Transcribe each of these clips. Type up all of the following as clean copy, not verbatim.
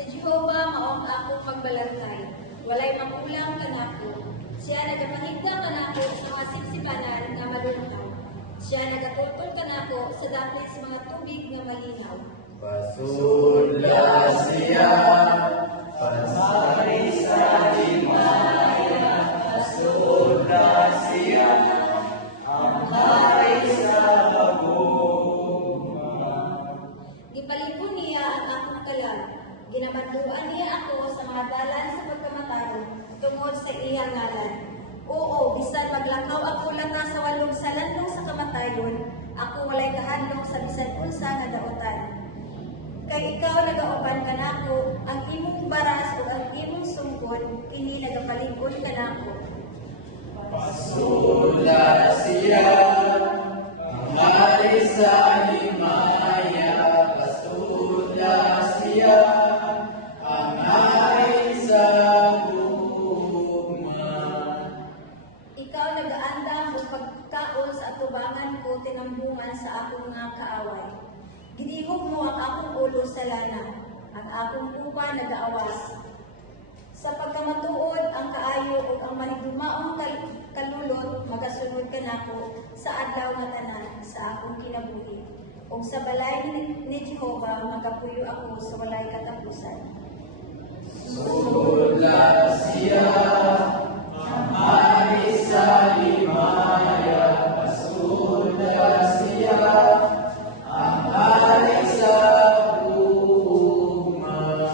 Si Jehovah maong akong pagbalantay, walay makulang kanako. Siya nagapahigda kanako sa mga sipsipanan nga malulungaw. Siya nagaputol kanako sa dapit sa mga tubig nga malinaw. Pasudla siya, pansari sa himaya. Pasudla siya, ang hari sa baguma. Gipalipon niya ang akong kalag. Ginabanduan niya ako sa mga dalan sa pagkamatayon tungod sa iyang ngalan. Oo, bisan maglakaw ako lata sa walong salandong sa kamatayon, ako walay kahandong sa bisan unsa nga daotan. Kay ikaw nagauban kanako, ang imong baras o ang imong sungkod, kini nagapalig-on kanako. Pasudla siya, ang hari sa himaya. Pasudla siya, ang hari sa baguma. Ikaw nagaandam o pagkaon sa atubangan ko tinambungan sa akong nga kaaway. Gidihog mo ang akong ulo sa lana, ang akong upa nagaawas. Sa pagkamatuod ang kaayo o ang mahidumaong kalulot, magasunod ka nako sa adlaw nga tanan sa akong kinabuhi. O sa balay ni Jehovah, magapuyo ako sa walay katapusan. Pasudla siya, ang hari sa himaya. Pasudla siya, ang hari sa baguma.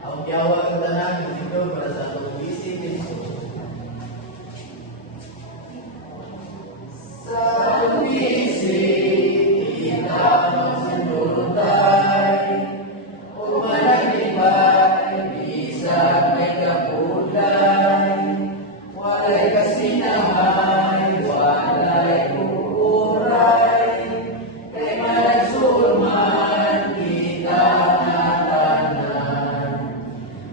Ang yawa ang tanan dito para sa atong bisig Kristo. Sa atong bisig, kita magsinulutay, o managibay, bisag may kapulay, walay kasinahay, walay uuray, kay managsulman, kita na tanan.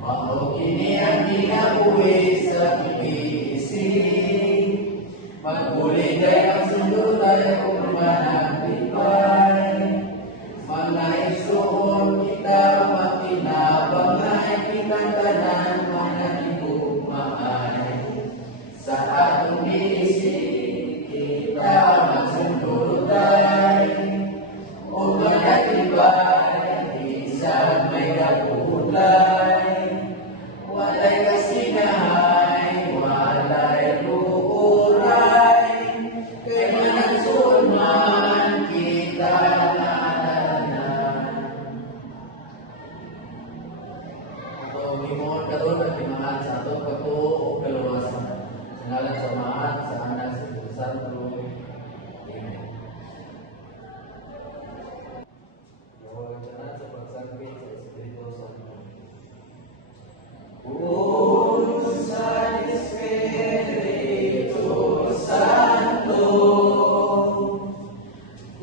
Mao kini ang ginabuhi sa pag-iisig, magbuligay ang sundutay kung managpipay, mga isuon kita makinabangay, kitang tanan mga higugmaay. Sa atong isig, kita magsundutay, o managpipay, isang may kapulay, walay kasinahay, walay luuray, kay managsulman kita na tanan. Ato limon karon at timaan sa atong pagtuo o kaluwasan. Sa ngalan sa Ama, sa Anak, sa Espiritu Santo. Amen. Nawagan ka na sa pagsagpit sa Espiritu Santo. Utusan Espiritu Santo,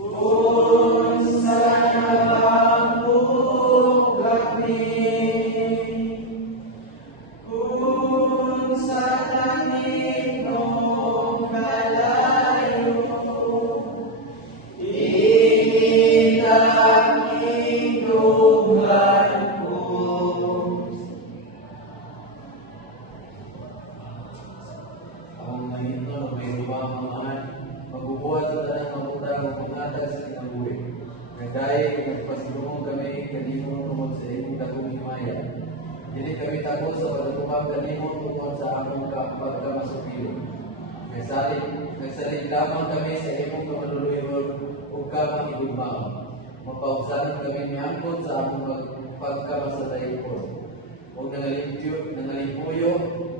unsan mabangkog kami, unsan langit mong kalayo, initang indunggan ko. Ang nahito na may ibang mga magbubuhat sa tanang mangutang ng pangatag sa kinabuhi. Nagdahil nagpasilungan kami kanimo tungkol sa imong takong himaya. Dili kami takot sa pagtutumang kanimo tungkol sa among pagkamasukilo. Nagsalig lamang kami sa imong kamaluluyon o kamahigugmaon. Mapausanan kami niangkot sa among pagkamasatayipon. Huwag nangalipuyo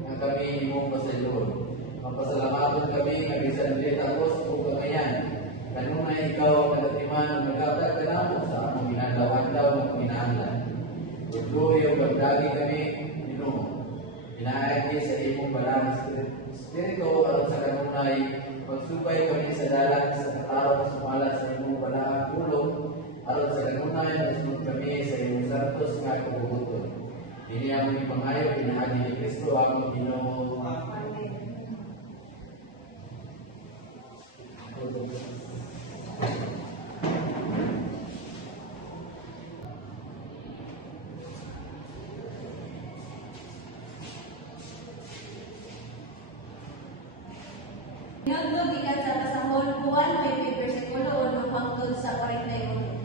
ang kami imong pasayloon. Magpasalamaton kami nga bisan dili tapos o kamayan. Kanunay ikaw ang nagatiman ang nagkatag kanamo sa among ginadlaw-adlaw ng panginaanlan. Tuloy ang pagdagi kami Ginoo. Inaagi sa imong balang Espiritu aron sa kanunay magsubay kami sa dalan sa katawag sumala sa imong balang pulong aron sa kanunay magsumod kami sa imong santos Dili ang ipangayo pinaagi ni Kristo ang Ginoo. Amen. Pinagdog ikan sa pasahol buwan may versikulo 1 hangtod sa 41.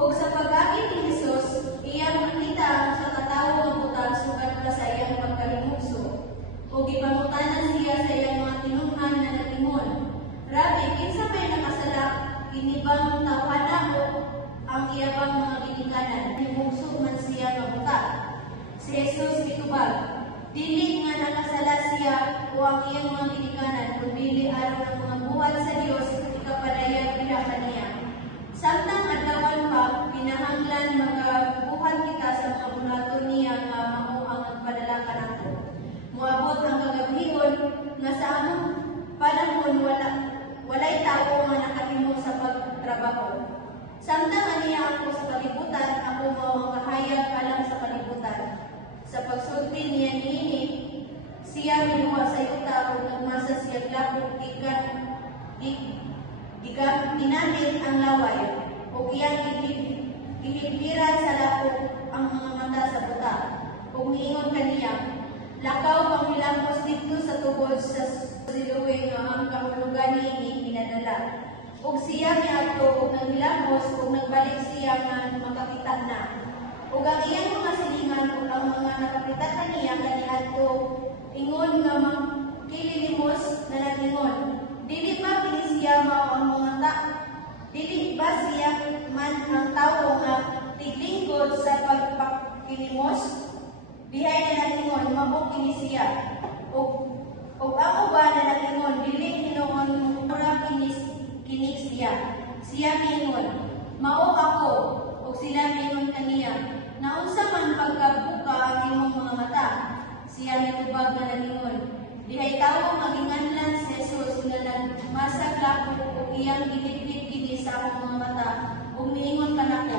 Og sa pag-agi ni Jesus, iyang nakita sa katawo ang butang sugat pa sa iyang pagkalimugso. Og ipangutanan siya sa iyang mga tinumhan na natingon. Rabi, kinsa may nakasala, inibang tawana o ang iyabang mga ginikanan. Limugso man siya mabuta. Si Jesus mitubag, dili nga nakasala siya o ang iyang mga ginikanan, kundi aron ang mga buhat sa Dios, ikapadayag bilang kaniya. Samtang adlawan pa, pinahanglan magabuhat kita sa mga bunaton niya nga mao ang nagpadala kanato. Moabot ang kagabihon nga sa among panahon walay tao nga nakahimo sa pagtrabaho. Samtang aniya ako sa kalibutan, ako mao ang kahayag alang sa kalibutan. Sa pagsulti niya niini, siya minuha sa yuta o nagmasa siya glapog ginamit ang laway o iyang ihigbiran sa lapok ang mga mata sa buta. Kung niingon kaniya, lakaw pangilamos dito sa tubod sa siluwe nga ang kahulugan niini pinadala. Ug siya niadto ug naghilamos ug nagbalik siya nga makakita na. Ug ang iyang mga silingan ug ang mga nakakita kaniya kaniadto ingon nga makililimos na nagingon. Dili ba kini siya mao ang mga dili ba siya man ang tawo nga tiglingkod sa pagpakilimos? Dihay na natingon, mabok kini siya. O ako ba na natingon, dili hinoon mura kini siya. Siya mingon, mao ako, o sila mingon kaniya, naunsa man pagkabuka ang imong mga mata. Siya mitubag na natingon, dihay tawo maginganlan si Jesus nga nagmasag lako o iyang gilipit kini sa akong mga mata ug miingon kanako.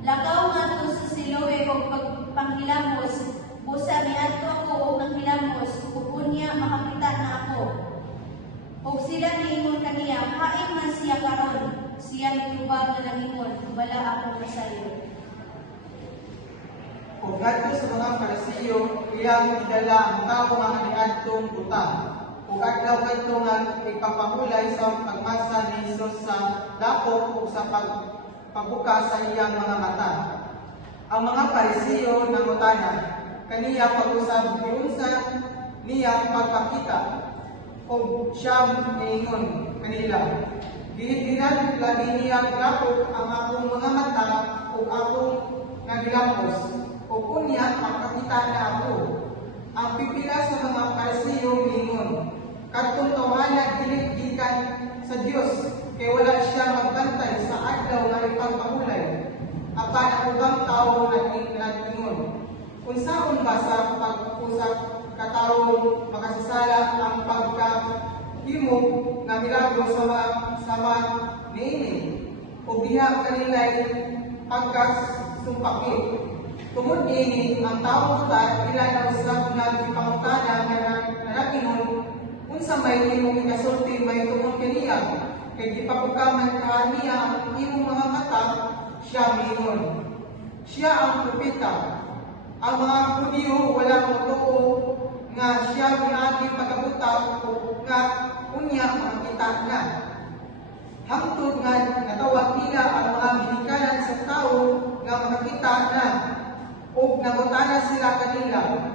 Lakaw nga to sa Siloe og pagpanghilamos, busa miadto ako og nanghilamos ug unya makakita na ako. Ug sila miingon kaniya, hain man siya karon. Siya mitubag na namingon, bala ako masayo. Kung gadto sa mga Parisiyo, iyang idala ang tao nga kaniadtong utang. Kung adlaw kadto nga ipapahulay sa pagmasa ni Jesus sa dako o sa pagbuka sa iyang mga mata. Ang mga Parisiyo nangutana, kaniya pag-usab giunsa niya pagpakita o siya niingon kanila. Gihigiran lagi niya dako ang akong mga mata o akong nagilamos. O kunya, makakita na ako. Ang pipila sa mga Parisiyo mingon, katong tawanan gikan sa Dios, kay wala siya magbantay sa adlaw nga ipagpahulay. Apan ang ubang tao nag-ingon, kung saan ba sa pag-usap katawong makasasala ang pagkahimog na milagro sa mga niini, o biha kanila'y pagkasumpaki. Tungod niini ang tawo ta ilan usab nagipangutana nga nanagingon unsa may imong ikasulti may tungod kaniya kay gipabukaman kaniya ang imong mga mata. Siya mingon, siya ang propeta. Ang mga Hudyo wala matuo nga siya miagi pagkabuta o nga unya makita na. Hangtod nga natawag nila ang mga ginikanan sa tawo nga makakita na. O nagutana sila kanila,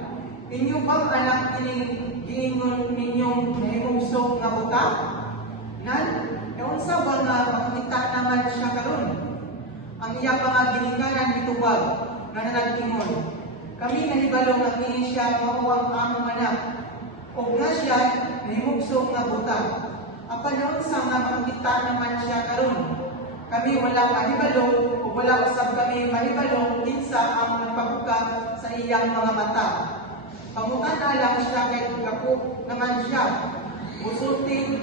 inyo bang anak kining giingon ninyong nahimugso nga buta? Nan, unsa ba nga makita naman siya karon? Ang iya mga ginikanan mitubag nga nanagingon, kami nahibalo nga kini siya mao ang among anak. O nga siya nahimugso nga buta. Apan unsa nga makita naman siya karon? Kami wala mahibalo o wala usab kami mahibalo kinsa ang nagpabuka sa iyang mga mata. Pangutana lang siya kay kapo naman siya. Musulti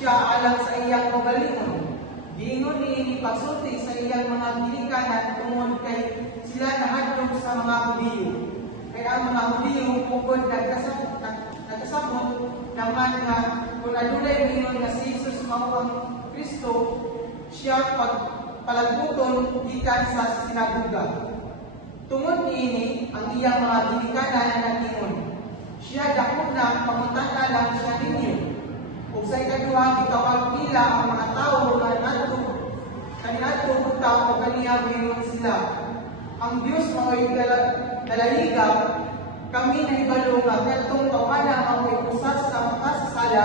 siya alang sa iyang magalingon. Giingon ni pagsulti sa iyang mga ginikanan tungod kay sila nahadlok sa mga Hudiyo. Kaya ang mga Hudiyo pugod nagkasabot naman nga kung adunay mingon nga si Jesus mao ang Kristo, siya pagpalaguton gikan sa sinaguga. Tungod niini ang iyang mga ginikanan na nag-ingon, siya dako na pangutana lang siya ninyo. Ug sa ikaduha, gitawag nila ang mga tao na kaniadto butaw o kaniya mingon sila. Ang Diyos mao'y dalahiga, kami nahibalo nga katong kawana ang may usas sa makasasala,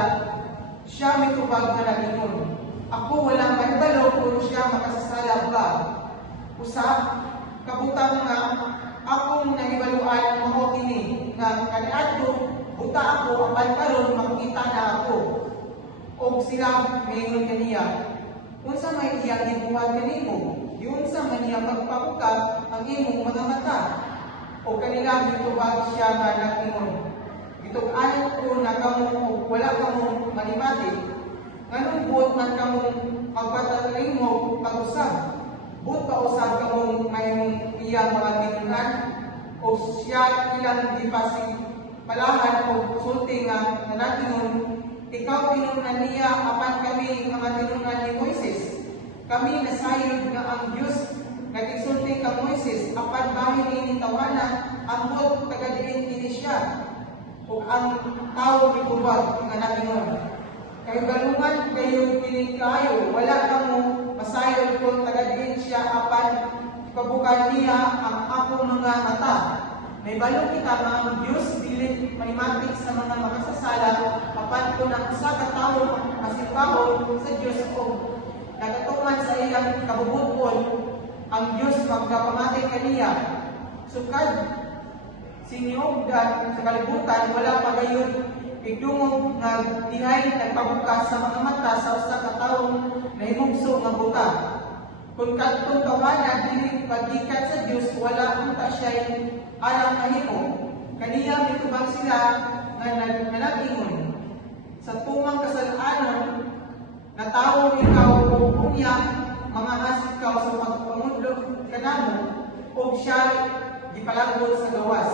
siya may tubag na nag-ingon. Ako walang mahibalo kung siya makasasala ba. Usap, kabutang nga akong nahibaluan mo ini nga kaniadto buta ako apan karon makita na ako. Og sila mayon kaniya, unsa may iyang gibuhat kanimo? Yun sa man niya magpakukab ang imong mga mata. O kanila gitubag siya nga nag-ingon, gitug-anan ko na kamo og wala kamo manimati, nganong buot man kamo magpataling mo pag-usab. Buot pa usab kamo mayong iyang mga tinunan, o siya ilang gipasig palahan o sulti nga nanatingon, ikaw tinunan niya apan kami mga tinunan ni Moises. Kami nasayod nga ang Diyos nagigsulti ka Moises, apan bahin ini tawanan, ambot tagadiin ini siya. O ang tao ni Kubag, nga natingon. Kay balungan kayo kini kayo, wala kamo masayod kung tagadiin siya, apan ipabukan niya ang akong mga mata. May balong kita mga Diyos, bilit manimatik sa mga makasasala, apan kung ang usa ka tawo masipahon sa Diyos o nagatuman sa iyang kabubutpon, ang Diyos magkapamatay kaniya. Sukad siniyogdan sa kalibutan, wala pa gayon igdungog nga dihay nagpabukas sa mga mata sa usa ka tawong nahimugso nga buta. Kung kadtong kawana dili paggikan sa Diyos, wala unta siya arang mahimo. Kaniya mitubag sila nga nag-ingon, sa tumang kasalanan na tawong ikaw o kunya mga hasikaw sa pagpamudlog kanamo, o siya gipalagod sa gawas.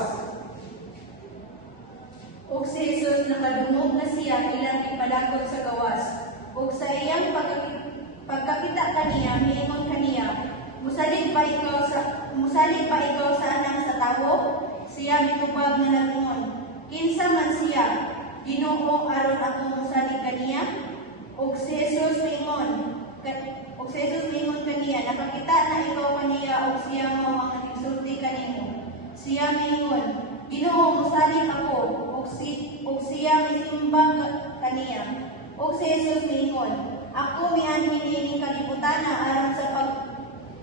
Ug si Jesus nakadungog na siya ilang ipalagod sa gawas. Ug sa iyang pagkakita kaniya, miingon kaniya, musalig pa ikaw sa anang sa tawo? Siya mitubag na nag-ingon, kinsa man siya, Ginoo aron akong musalig kaniya? Ug si Jesus miingon kaniya, nakakita na ikaw kaniya ug siya mo mga nagsulti kanimo. Siya miingon, Ginoo musalig ako, ug siya misimbang kaniya. Ug si Jesus miingon, ako mianhin ini kalibutana aron sa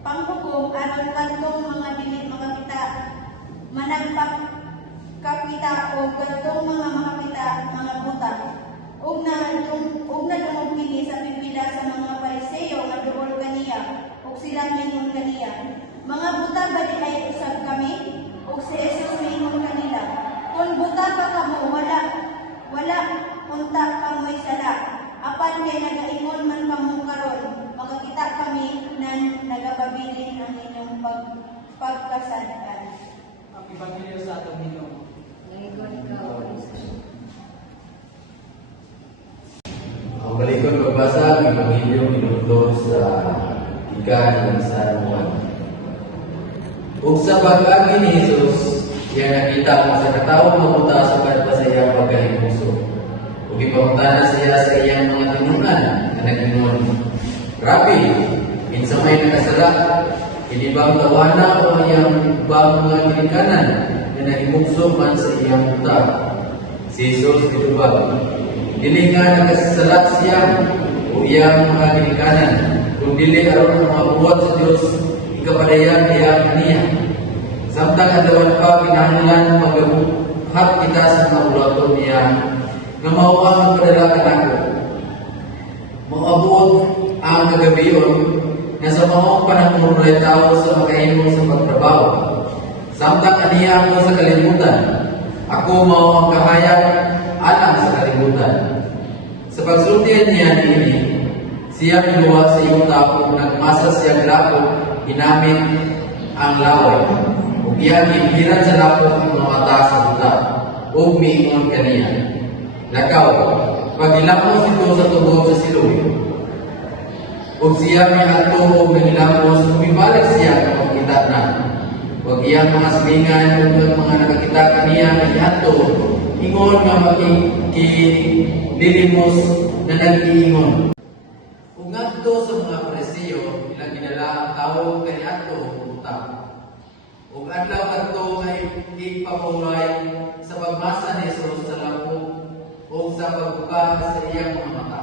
panghukom aron kadtong mga dili makakita managpak kapita o kadtong mga makakita mga buta. Ug nadungog kini sa pipila sa mga Pariseo nga duol kaniya, ug sila miingon kaniya, mga buta ba di ay usab kami? Ug si Jesus miingon kanila, kung buta pa kamo, wala unta kamoy sala. Apan kay nagaingon man kamo karon, makakita kami na nagapabilin ang inyong pagkasadaan. Ang Ebanghelyo sa atong Ginoo. Ang balikod pagbasa ng Ebanghelyo minutod sa ikan ng San Juan. Ug sa pag-agi ni Jesus, iya nakita kung sa katawang mabuta sa kadpa sa iyang pagkahimuso. Ug ipangutana siya sa iyang mga tinunan na nag-ingon, Rabi, kinsa may nakasala, hindi ba ang tawana o iyang ba mga ginikanan na nahimugso man sa iyang buta? Si Jesus itubag, dili nga nakasala siya o iyang mga ginikanan, kung dili aron ang mabuhat sa Diyos, ikapadayan iyang niya. Samtang adawan pa kinahanglan magabuhat kita sa mga ulaton niya, na mauang ang padala kanako. Maabot ang kagabiyon na sa mga panahon na tao sa makahimong sa pagtrabaho. Samtang aniya ako sa kalimutan, ako mao ang kahayag alang sa kalimutan. Sa pagsultihan niya nini, Siya minuwa sa iyong tapo, nagmasa siya lapo, ginamit ang laway. Ug iya ginhiran sa lapo ang mga mata sa buta, ug miingon kaniya. Lakaw, pagilamos ito sa tubod sa Siloe. Ug siya miadto ug nangilamos, umibalik siya nga makita na. Wag iyang mga silingan ug ang mga nakakita kaniya miadto, ingon nga makikililimos na nag-iingon. Ug ngadto sa mga Pariseo, ilang ginala ang tawo kaniadto buta. Ug adlaw kadto nga ipapaway sa pagbasa ni Jesus sa lapo o sa pagbuka sa iyang mga mata.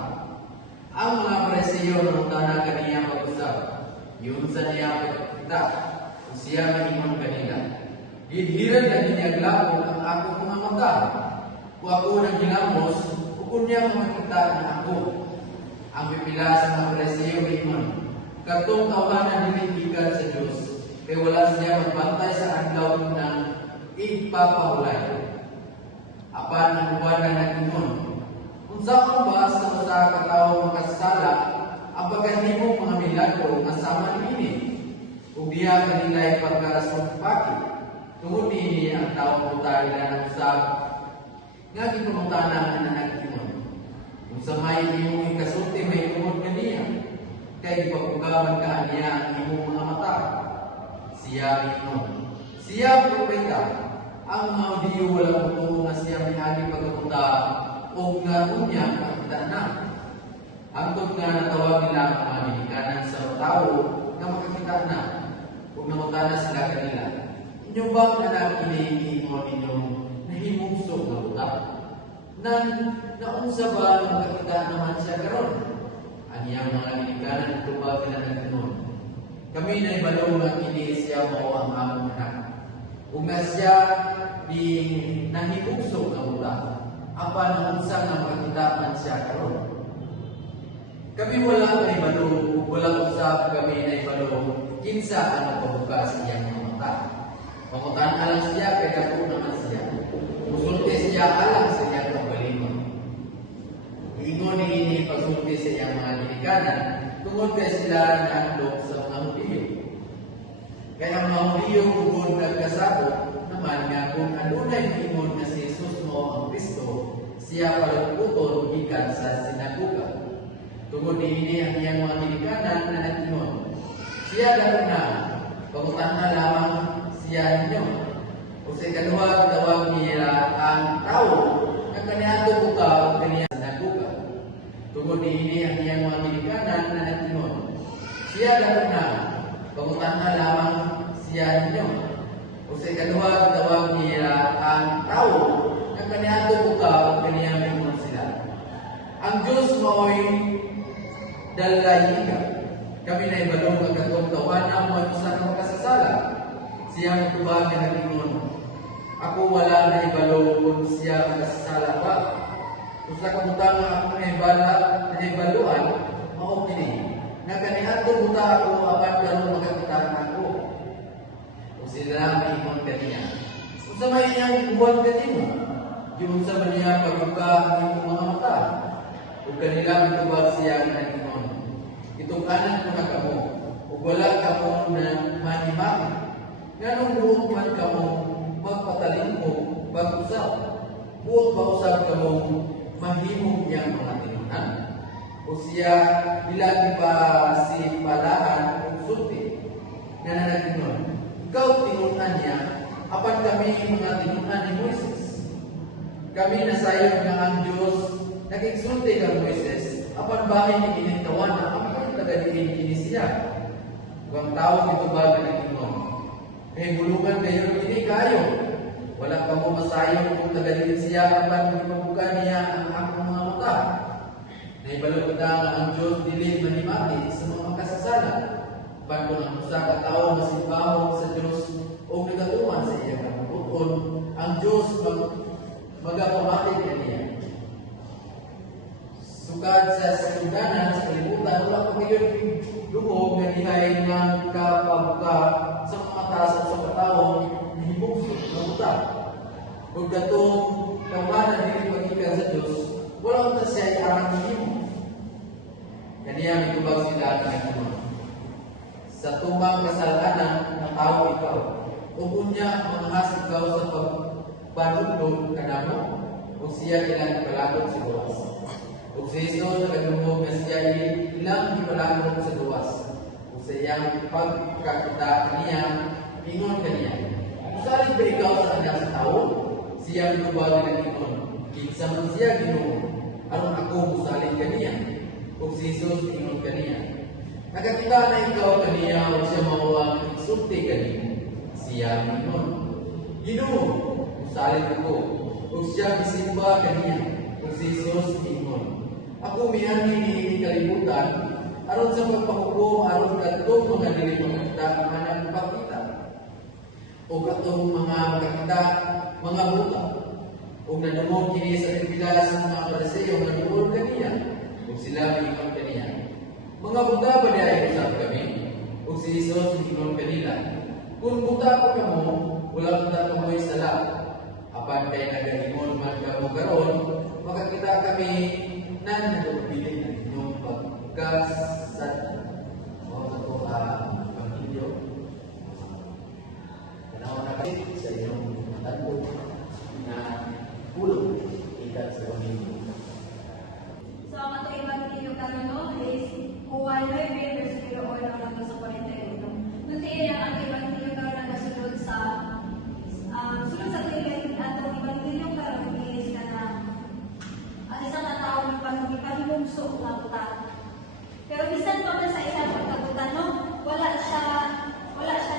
Ang mga Pariseo nangutana kaniya pag-usap, yun sa niya pagkita, o siya maingon kanila. Hidhiran na niya lapo ang ako mga mata. Kung ako nang ginamos, kung niya makita na ako. Ang pipila sa mga Pariseo maingon, katong tawanan niligikan sa Diyos, kaya wala siya magbantay sa adlaw ng ipapahulay. Apan ang buwan na nag-ingon, kung saan ba sa usa ka tawo makasala ang pagkahimong mga milagro nga sama niini, ug diha kanila pagkarason paki. Tungod niini ang tawo buta ila nang usab nga gipamutana na nag-ingon. Kung sa may imong ikasulti may tungod kaniya, kay gipapugawan ka niya ang imong mga mata. Siya ingon, siya propeta. Ang mga Hudiyo walang mutuo nga siya miagi pagkapunta o nga unya makita na. Hangtod nga natawag nila ang mga ginikanan sa tao na makakita na kung namutana sila kanila. Inyo bang nanakinig mo inyong nahimungsog na utak? Naunsa ba na makakita naman siya karon? Ang iyang mga ginikanan tubag na nagtunon. Kami na ibalo nga kini siya mao ang among anak. Kung nga siya di nahibugso ng utak, apa na unsa nga makakita man siya karon. Kami wala na ibalo, wala usap kami na ibalo, kinsa ang nagpabuka sa iyang mga mata. Pangutan alang siya, kaya kapo naman siya. Musulti siya alang sa iyang pagbalingon. Ingon ini pagsulti sa iyang mga ginikanan, tungod kay sila naandok sa mga Hudiyo. Kaya ang mga Hudiyo kung nagkasabot naman nga kung adunay ingon nga si Jesus mo ang Kristo, siya palagputon gikan sa sinagoga. Tungod niini ang iyang mga ginikanan na nag-ingon, siya gano'n na, pangutan na lamang siya ninyo. O sa ikaduha, tawag niya ang tao na kaniadto buka o kaniya sinagoga. Tungod niini ang iyang mga ginikanan na nag-ingon, siya gano'n na, pangutan na lamang siya ninyo. O sa ikaduha, tawag niya ang tao na kaniadto buka o kaniya mingon sila. Ang Diyos mo'y dalayiga. Kami na ibalong ang katong tawanan mo at sa makasasala. Siya ang tubag na nag-ingon, ako wala na ibalong kung siya makasasala pa. Kung sa kamutang ako na ibaluan, maokini. Nga kaniadto buta ako apan karon makakita ako. O sila maingon kaniya. Kung sa may iyang buwan kanino, yung sa maniya pagbuka ang mga mata. Kung kanila tubag siya na nag-ingon, itong kanan ko na kamo, o wala kamo na manimaki. Ganong buong man kamo magpataling mo pag-usap. Buong pausap kamo mahimong niyang mga tinunan. O siya bilagi pa si palahan o sulti na nanaginon. Ikaw tinunan niya, apan kami mga tinunan ni Moises. Kami nasayang nga ang Diyos nag-exulti kang Moises, apan bahay ni inintawan na kami ay taga-diin kini siya. Huwag tao ito ba na nag-ingon? Kaya bulungan kayo ini kayo. Wala pa mo masayang kung taga-diin siya, apan ipabuka niya ang akong mga mata. Naibalog na ang Diyos dili manimati sa mga makasasala. Apan kung ang usa ka tao masimbahog sa Diyos o nagatuman sa iyang kabuton, ang Diyos magapamati kaniya. Sukad sa sikudanan sa kalibutan, wala pa kayo lubog na dihay ng kapabuka sa mga mata sa mga tao na hibugso na buta. Kung datong tawanan dili magikan sa Diyos, wala ta siya iarang nimo. Kaniya mitubag sila ang Ginoo. Sa tumang kasalanan ng tao ikaw, unya manghas ikaw sa pagpanudlog kanamo, ug siya ilang ipalakot sa duwas. Ug si Jesus nagdumog na siya ilang ipalakot sa duwas. Ug sa iyang pagkakita niya, ingon kaniya, usalit ba ikaw sa kanya sa tao? Siya lubag ng ingon, kinsa man siya Ginoo, aron ako usalit kaniya. Ug si Jesus ingon kaniya, nakakita na ikaw kaniya o siya mawang insulti kaniya. Siya ingon, Ginoo, usalit ako. Ug siya bisimba kaniya. Ug si Jesus ingon, ako mihani ni kalibutan, aron sa pagpahukom, aron kadtong mga dili makakita, mga nagpakita. Ug atong mga makakita, mga buta. Ug nadumog kini sa pila sa mga Pariseo nga duol kaniya. Ug sila miingon kaniya, mga buta ba dahil usap kami? Ug si Jesus ingon kanila, kung buta pa kamo, wala buta kamoy sala. Apan kay nagaingon man kamo karon, makakita kami nan nagpili ng inyong pagkasad. O ito pag-video. Tanaw na kasi sa inyong tandog na pulong ikat sa pamilya. So, ang ato ibang kanino is Juan 9, versikulo 1 hanggang sa 41. Nung tiyan ang ibang karon na kasunod sa sunod sa tiyan atong ibang karon is na ang isang tao ng panghimungso nga buta. Pero bisan pa man sa isang pagkabuta, no, wala siya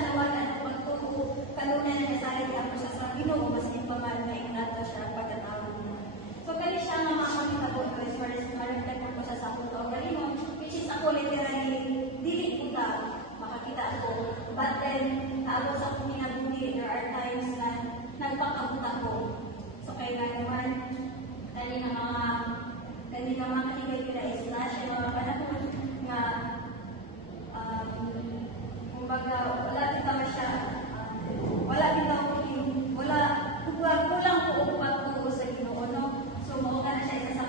naman ang pagtuko kanunay na kasali ako sa Ginoo mas pa man na inata siya pagkatao niya. So kani siya nga makakita as far as maragdag ko siya sa akong kaugalingon, which is ako literally dili buta makakita ako. But then naabot sa akong minabuhi, there are times na nagpakabuta ko. So kaya naman dali na mga kanigay is na siya mga panahon nga kumbaga wala din naman siya kulang po upang tuo sa Ginoo, no? So mo na siya isa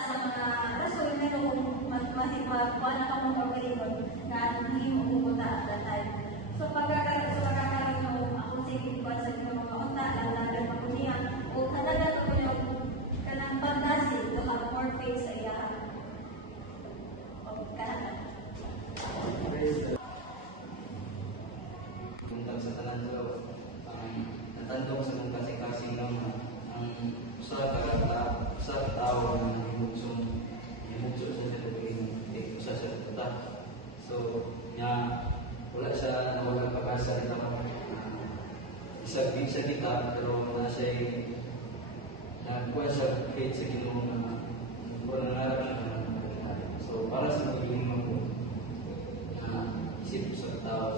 sa mga rason na kung magmahipagwa na ka mong pagkalingon na hindi mo pupunta at that time. So pagkakaroon ng akong signifikan sa Ginoo mga unta, lalagan pa ko niya o kadagat ko niya kanang pandasin to have more faith sa iya. Tungkol sa tanan ko, natandong sa mong kasing-kasing lang ang usa ka tao na himugso sa pagkain usa sa puta. So, wala siya nawalang pag-asa ito. Isa kita, pero na siya nagkuha siya faith sa Ginoo na wala nangarap siya na. So, para sa magiging ako, isip sa tao.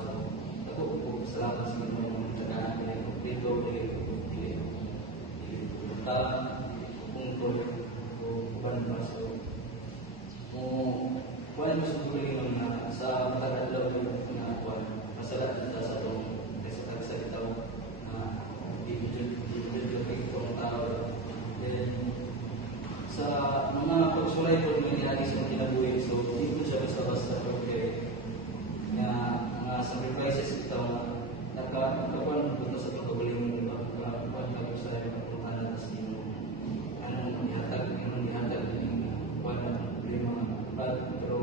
Ako po, salamat sa mga tagaan dito, kita kung kuban pa. So, kuban mo sa tuloy na sa matagalaw na kuban, masalat na sa itong sa itaw na bibidyo kay itong tao. Then, sa mga pagsulay po ng inilagi sa mga kinabuhi, so, dito siya basta-basta pagkay na mga sacrifices ito nakakuan dito sa pagkabuling ng pagkakuan ko sa pagkakuan sa inyo anong ihatag ng kuan problema pero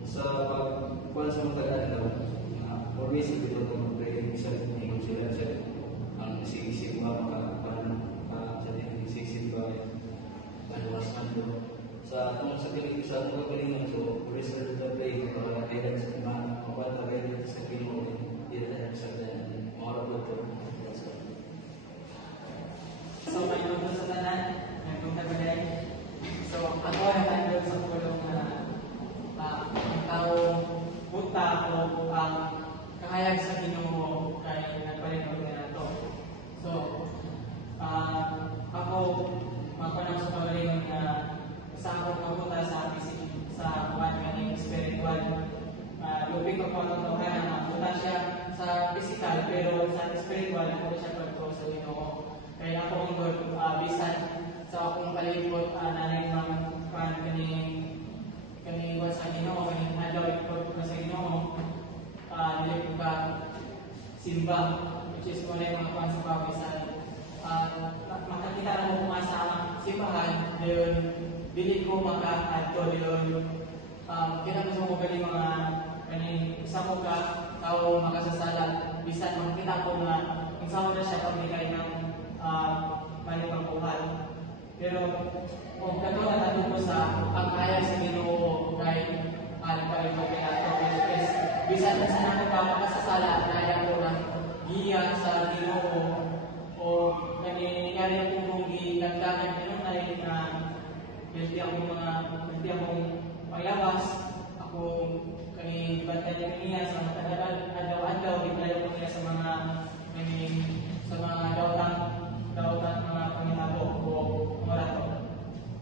sa pagkuan sa mga daw always dito ko mag-pray sa inyo sila ang isig-isig mga sa isig-isig ba was ando sa kung sa mga galingan so research the play para guidance sa mga mawala sa Ginoo dito sa mga robot. So may mga sa tanan nagtungtag so ako ay nandun sa pulong na tao buta ko ang kahayag sa Ginoo kay nagpalingon na nato. So ako magpanang sa pagalingon na sa akong mabuta sa buwan kaning spiritual. Lupin ko po ang tawhan na mabuta siya sa physical pero sa spiritual ako siya pagko sa Ginoo. Kaya ako ang bisan sa akong palibot nanay mga kaning kani wa sa Ginoo kani adlaw ikot ko sa Ginoo dili ko ka simba, which is wala yung mga kwan sa pawisan. Makakita na mo kumasa ang simbahan, yun, dili ko maka-adto yun. Kita ko sa mga mga isa mo ka tao makasasala, bisan makita ko na isa mo na siya pamilay ng manipagbuhan. Pero kung kato natanong ko sa pag-ayag sa Ginoo kay nagpalipag kay ato, is bisan na sa namin pa makasasala, kaya ko na giya sa Ginoo o nangyayari kong gilagdagan ganun na rin na guilty akong pagyabas. Ako kani bantayan niya sa mga adlaw-adlaw, gitlayo ko niya sa mga daotan mga panginabo o morato.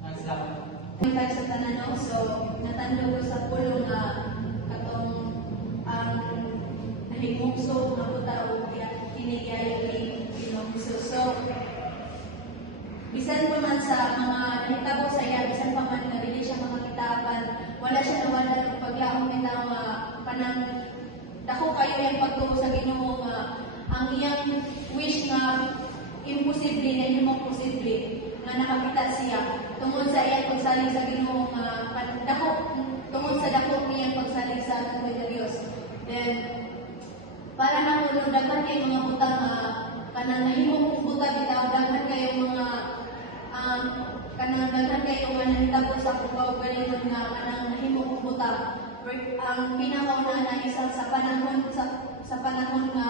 Ang salamat. Tayo sa tanan, so natando ko sa pulong nga katong ang nahimugso nga puta o kinigayo ni Pinongso. So bisan pa man sa mga nahitabo sa iya, bisan pa man nga dili siya makakitapan, wala siya nawala ng paglaom nila nga kanang dako kayo yung pagtuo sa Ginoo nga ang iyang wish nga imposible na himong posible nga nakakita siya tungod sa iyang pagsalig sa Ginoo nga dako tungod sa dako niyang pagsalig sa ating mga Dios. Then para na mo daghan kay mga butang nga kanang nahimong buta bitaw, daghan kayo mga kanang daghan kayo nga nahitabo sa kaugalingon nga kanang nahimong buta. Ang pinakauna na isa sa panahon nga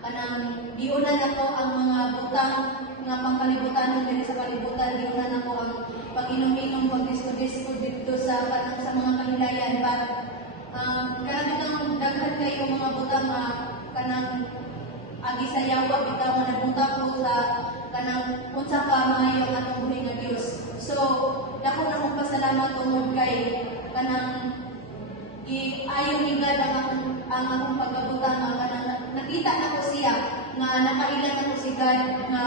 kanang giuna nako ang mga butang nga pangkalibutan diri sa kalibutan, giuna nako ang pag-inom-inom, pag-disco dito sa mga kahilayan. But kanang daghan kayo mga butang kanang agi sa yawa bitaw nga nabunta ko sa kanang unsa pa maayo ang atong buhi nga Dios. So dako na kong pasalamat tungod kay kanang ayo ni God ang akong pagkabutang nga kanang nakita na ko siya nga nakailan na ko si God nga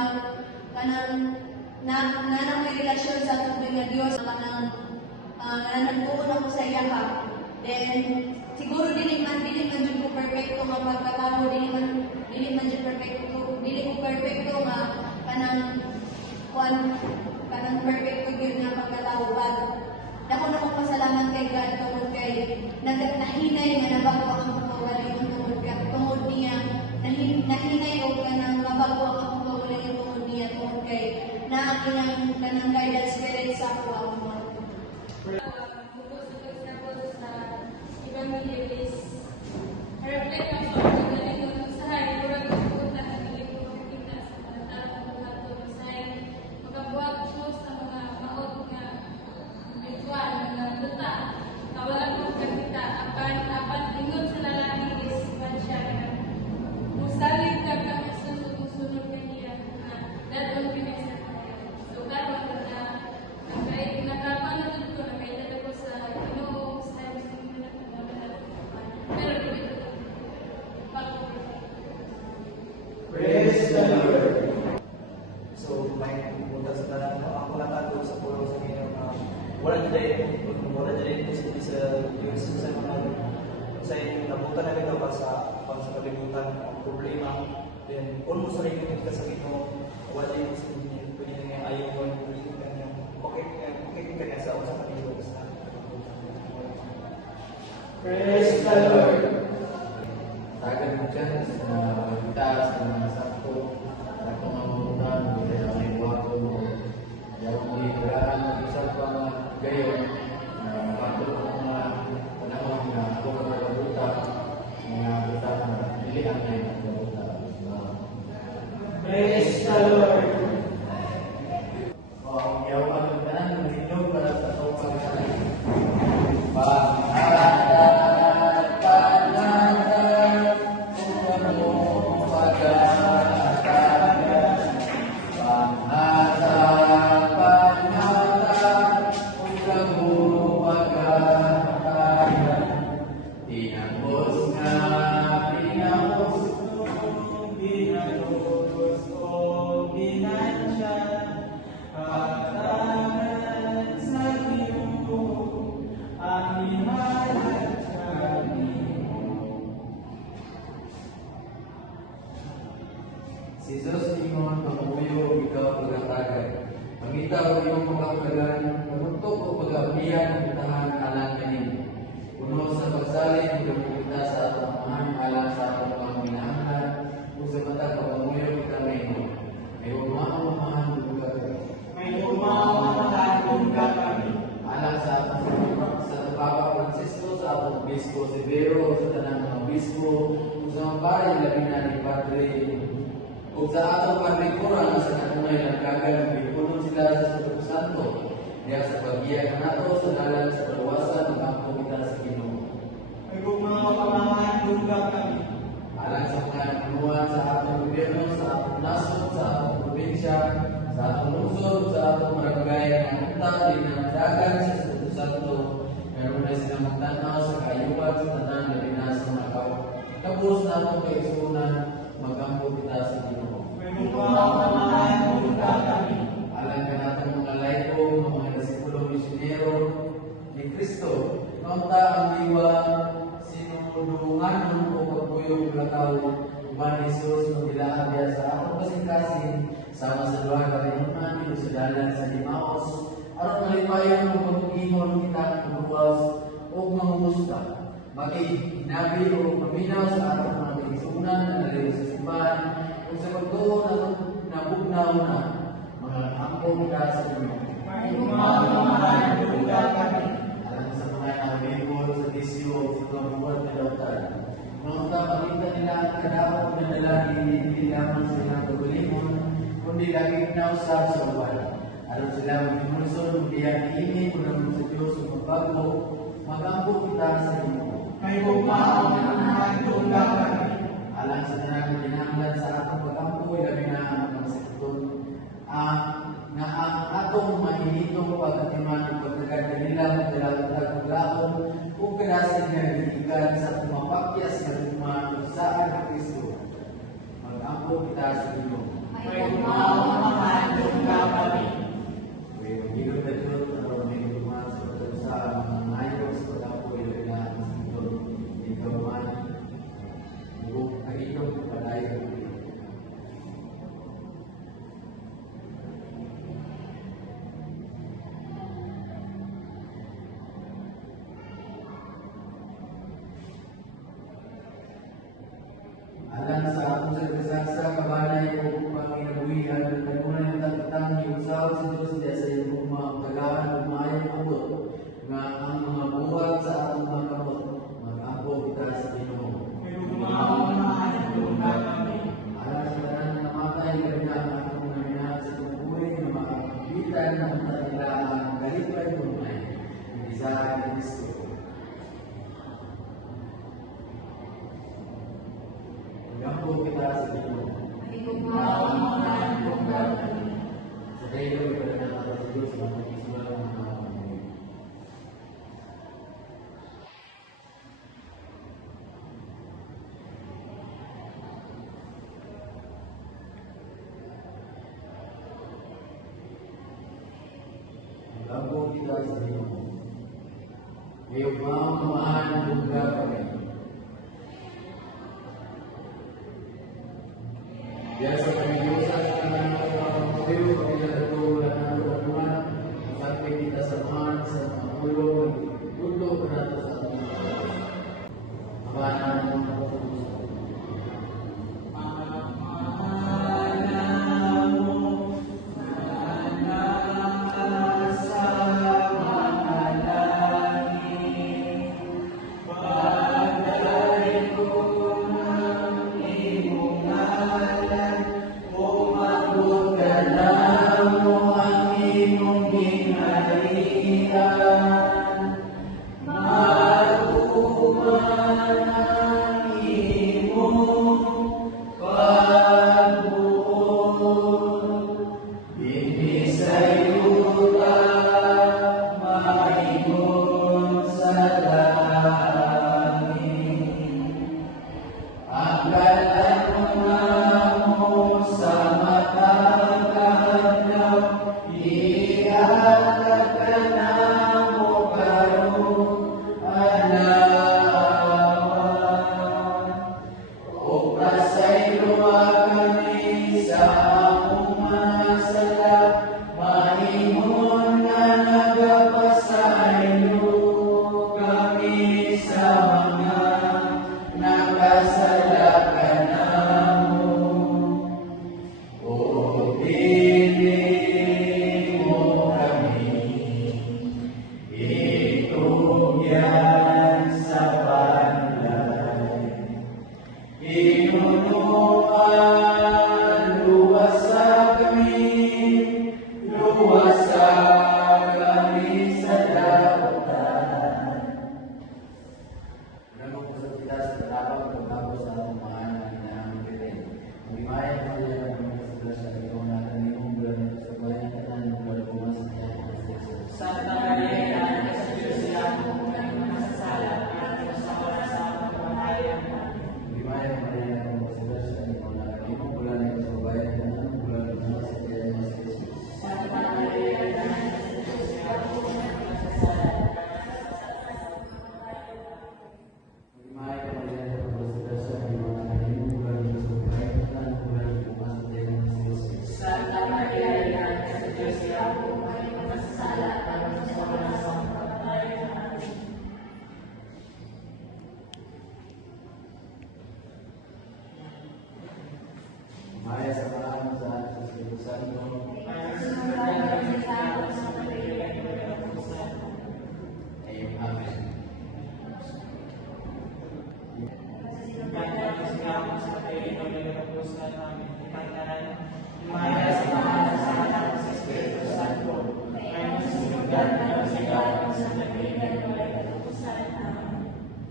kanang na may relasyon sa atong buhi nga Dios kanang nagtuon ako sa iya ka. Then siguro dili man jud ko perfecto nga pagkatao, dili man jud perfecto nga kanang perfecto gyud nga pagkatao. But dako na kong pasalamat kay God tungod kay nahinay nga nabago ang akong kaugalingon tungod niya, nahinay ko kanang nabago ang akong kaugalingon tungod niya, tungod kay naakiyang kanang guidance spirit sa ako. Reflect ang sobrang galing mo ng sahay, kurang magpupunta sa galing mo makikita sa panatarang ng mga ito ng sahay. Magabuhat mo sa mga maot nga ritual na buta, kawalan mo kakita, apan ingon sa lalaki is siya na musalig ka ka sunod ka niya na dadon pinay sa kanya. So karon na nakapanood ko na may dala ko sa Ginoo sa mga pero Praise the Lord. So, may pupunta sa tanan mo. Ako natatago sa pulong sa Ginoo na wala dili posible sa Diyos sa mga sa nabutan na ito sa kalibutan ang problema. Then, kung mo sa rin ka sa Ginoo, wala yung sa Ginoo. Pwede na nga ayaw mo yung pwede ka niya. Okay ka niya sa usap kanilo sa Praise the Lord. Tagan mo dyan sa kita, sa mga sakto, sa pamamutan, hindi na may wato mo. Kaya kung itiraan ng isang mga gayon, na pato ng mga panahon na ako magkabuta, mga buta na pilihan na yung magkabuta. Praise the Lord. Ang yawan ng tanan, ng inyong para sa itong pagsalit. Praise salit kita sa atong amahan alang sa atong pangminahanglan ug sa matag pagamuyo kita ngayon. May umamahan duga kami. May umamahan ka kami. Alang sa atong Papa Francisco, sa atong Obispo Severo, sa tanang mga Obispo, ug sa mga pari labi na ni Padre, ug sa atong Padre Cora sa kanunay nagkagan bipunon sila sa Espiritu Santo. Diya sa paggiya nato sa dalan sa kaluwasan ng kampo kita sa Ginoo. May umamahan ka kami. Alang sa mga napunuan sa atong gobyerno, sa atong nasod, sa atong probinsya, sa atong lungsod, sa atong barangay na unta, dinadagan sa Espiritu Santo, meron na silang magtanaw sa kaayuban sa tanan na linas ng mga tapos na atong kaisunan, magampo kita sa Ginoo. May umamahan ka kami. Alang ka natang mga laiko, mga disipulo misyonero ni Kristo, kaunta ang diwa, sinulungan o pagpuyong lakaw, Iban Jesus, magbilaan diya sa akong kasing-kasing, sama sa luha kalimutan, ito sa dalan sa Limaos, aron malipayan ng pagpugihon kita ng buwas o mangumusta. Makihinabi o paminaw sa atong mga kaisunan na naliw sa simbahan, kung sa pagtuon na nabugnaw na, mga angkong ka sa Ginoo. May umamahan ka kami. Alam sa mga nakabibol sa disyo o sa mga buwan na dautan. Mga kapakita nila ang kadapot na lalaki hindi lamang sa ilang kagulimon, kundi lagi kinausap sa buwan. Alam sila magpimulson, hindi ang iingin kung naman sa Diyos o magbago, magampo kita sa Ginoo. May umamahan ka kami. Alam sa tanang pinanglan sa atong pagkampo, ilabi na ang mga sektor, na ang atong mahinitong pagkatiman ng pagkagad kanila magdalang tagpaglaon kung kinasin nga nagdikikan sa tumapakyas na tumaan sa ni Kristo. Mag-ampo kita sa Ginoo. May umamahan ka kami. May magiging na Diyos na rin may tumaan sa pagkasa mga ngayon sa pagkampo ilabi na ang sektor. Ikaw man, naging padayon ko. Alang sa atong sa kabanay o panginabuhian ng kanunay ng tatatang iusaw sa Diyos diya sa iyong mga tagaan o maayong abot nga ang mga buhat sa atong mga kamot mag-apo kita sa Ginoo. May umamahan ka kami. Alang sa tanan na namatay kami na ang atong naminahal sa tungkuhin na makakapitan ng nila ang galipay tunay ng isa ni Kristo. Mag-apo kita sa Ginoo. May umamahan ka kami. Sa kayo, ibadah ng atas sa Diyos, mga isula ng mga pamilya. Mag-apo kita sa Ginoo. Ngayong mamamahan ng lugar kami. Diyan sa Panginoon sa mga pamilya, kami nagtutulan ng tulungan, sabi kita samahan sa mga ulo, ulo ko na ito sa ating mga amanan ng mga puso. Pagdalay ko ng iyong ngalan, sa daotan. Nagong pusat kita sa dapat pagtapos sa atong mga nangyayari. Ang imayan mo yan ang mga kasagla sa ikaw na kanimong bulan ito sa bayan ka na ng bulan pumas niya ang Jesus. Santa Maria, Ina sa Diyos, siya ang mga masasala at sa oras sa pamamayan. Ang imayan mo yan ang mga kasagla sa ikaw na kanimong bulan ito sa bayan ka na ng bulan pumas niya ang Jesus. Santa Maria, Ina sa Diyos, siya ang mga masasala. Santa Maria, Ina sa Diyos, siya ang mga masasala at sa oras sa pamamayan. Maya sa maraming sa Espiritu Santo. Amen.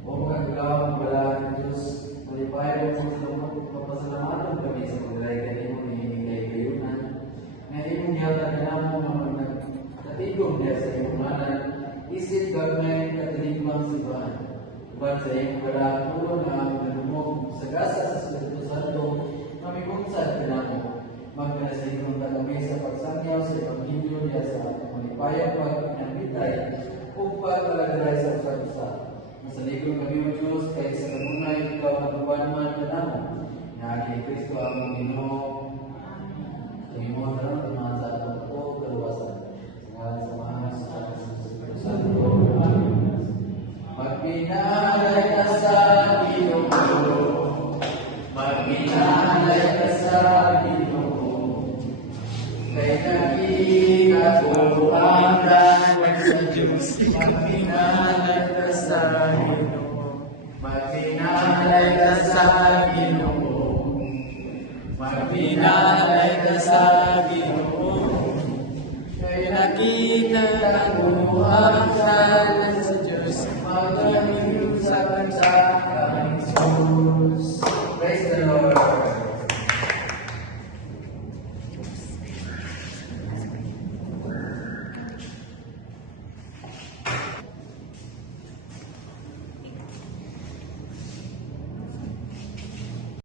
O kagawang wala ng Diyos, malipayan mo sa papasalamatan kami sa paglalay kanimo ni kay kayunan. Ngayon mong yata ka na mo mga nagkatigong niya sa iyong manan, isip gagmay katilimbang sibahan. Uban sa iyong kalakuro na nanumog sa gasa sa Espiritu Santo, mamibungsad ka na mo. Magkanasigong ka kami sa pagsangyaw sa Ebanghelyo niya sa atong malipayang pag-inambitay o pag-alagaray sa usa-usa. Masaligong kami o Diyos kahit sa kanunay ikaw ang ubanman ka namo. Na ni Kristo ang Ginoo. Kami mo na lang tumahan sa atong po kaluwasan. Sa ngalan sa Ama sa Espiritu Santo. Amen. Magpinalay ka sa Ginoo. Magpinalay ka sa Ginoo. Kay nakita ko ang dawan sa Diyos. Magpinalay ka sa Ginoo. Magpinalay ka sa Ginoo. Magpinalay ka sa Ginoo. Kay nakita ko ang dawan sa Diyos.